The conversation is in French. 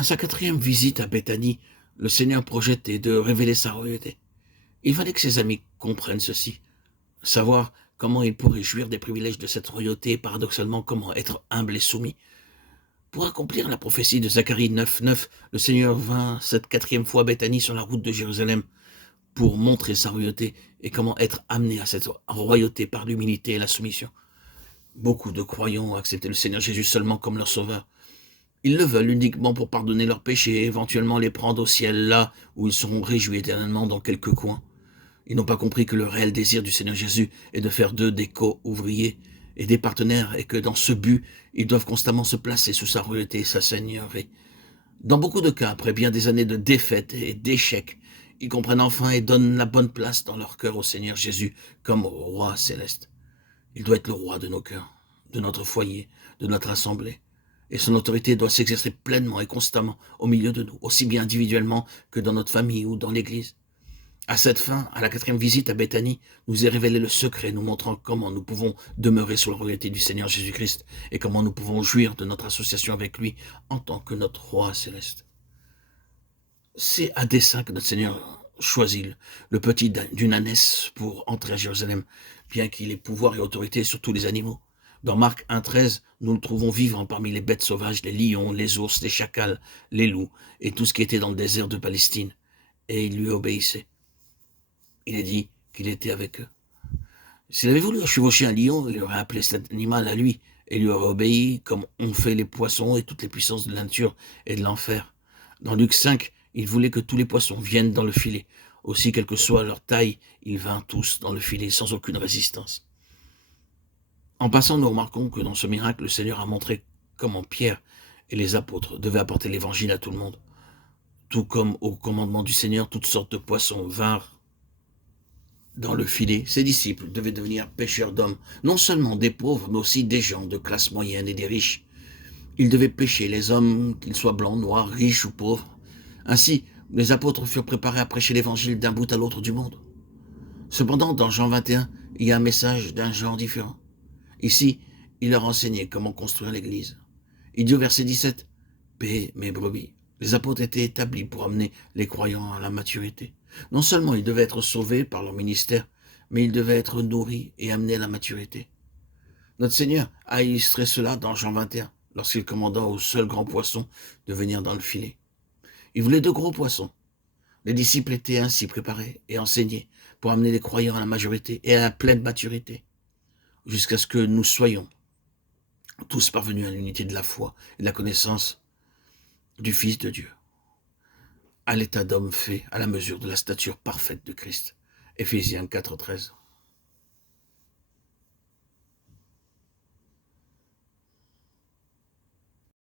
À sa quatrième visite à Béthanie, le Seigneur projetait de révéler sa royauté. Il fallait que ses amis comprennent ceci, savoir comment ils pourraient jouir des privilèges de cette royauté et paradoxalement comment être humble et soumis. Pour accomplir la prophétie de Zacharie 9:9, le Seigneur vint cette quatrième fois à Béthanie sur la route de Jérusalem pour montrer sa royauté et comment être amené à cette royauté par l'humilité et la soumission. Beaucoup de croyants ont accepté le Seigneur Jésus seulement comme leur sauveur. Ils le veulent uniquement pour pardonner leurs péchés et éventuellement les prendre au ciel là où ils seront réjouis éternellement dans quelques coins. Ils n'ont pas compris que le réel désir du Seigneur Jésus est de faire d'eux des co-ouvriers et des partenaires et que dans ce but, ils doivent constamment se placer sous sa royauté et sa seigneurie. Dans beaucoup de cas, après bien des années de défaites et d'échecs, ils comprennent enfin et donnent la bonne place dans leur cœur au Seigneur Jésus comme au roi céleste. Il doit être le roi de nos cœurs, de notre foyer, de notre assemblée. Et son autorité doit s'exercer pleinement et constamment au milieu de nous, aussi bien individuellement que dans notre famille ou dans l'Église. À cette fin, à la quatrième visite à Béthanie, nous est révélé le secret, nous montrant comment nous pouvons demeurer sous la royauté du Seigneur Jésus-Christ et comment nous pouvons jouir de notre association avec lui en tant que notre roi céleste. C'est à dessein que notre Seigneur choisit le petit d'une ânesse pour entrer à Jérusalem, bien qu'il ait pouvoir et autorité sur tous les animaux. Dans Marc 1,13, nous le trouvons vivant parmi les bêtes sauvages, les lions, les ours, les chacals, les loups et tout ce qui était dans le désert de Palestine. Et il lui obéissait. Il est dit qu'il était avec eux. S'il avait voulu chevaucher un lion, il aurait appelé cet animal à lui et lui aurait obéi comme ont fait les poissons et toutes les puissances de la nature et de l'enfer. Dans Luc 5, il voulait que tous les poissons viennent dans le filet. Aussi, quelle que soit leur taille, ils vinrent tous dans le filet sans aucune résistance. En passant, nous remarquons que dans ce miracle, le Seigneur a montré comment Pierre et les apôtres devaient apporter l'évangile à tout le monde. Tout comme au commandement du Seigneur, toutes sortes de poissons vinrent dans le filet. Ses disciples devaient devenir pêcheurs d'hommes, non seulement des pauvres, mais aussi des gens de classe moyenne et des riches. Ils devaient pêcher les hommes, qu'ils soient blancs, noirs, riches ou pauvres. Ainsi, les apôtres furent préparés à prêcher l'évangile d'un bout à l'autre du monde. Cependant, dans Jean 21, il y a un message d'un genre différent. Ici, il leur enseignait comment construire l'église. Il dit au verset 17, « Paix mes brebis ». Les apôtres étaient établis pour amener les croyants à la maturité. Non seulement ils devaient être sauvés par leur ministère, mais ils devaient être nourris et amenés à la maturité. Notre Seigneur a illustré cela dans Jean 21, lorsqu'il commanda au seul grand poisson de venir dans le filet. Il voulait de gros poissons. Les disciples étaient ainsi préparés et enseignés pour amener les croyants à la majorité et à la pleine maturité, jusqu'à ce que nous soyons tous parvenus à l'unité de la foi et de la connaissance du Fils de Dieu, à l'état d'homme fait à la mesure de la stature parfaite de Christ. Éphésiens 4,13.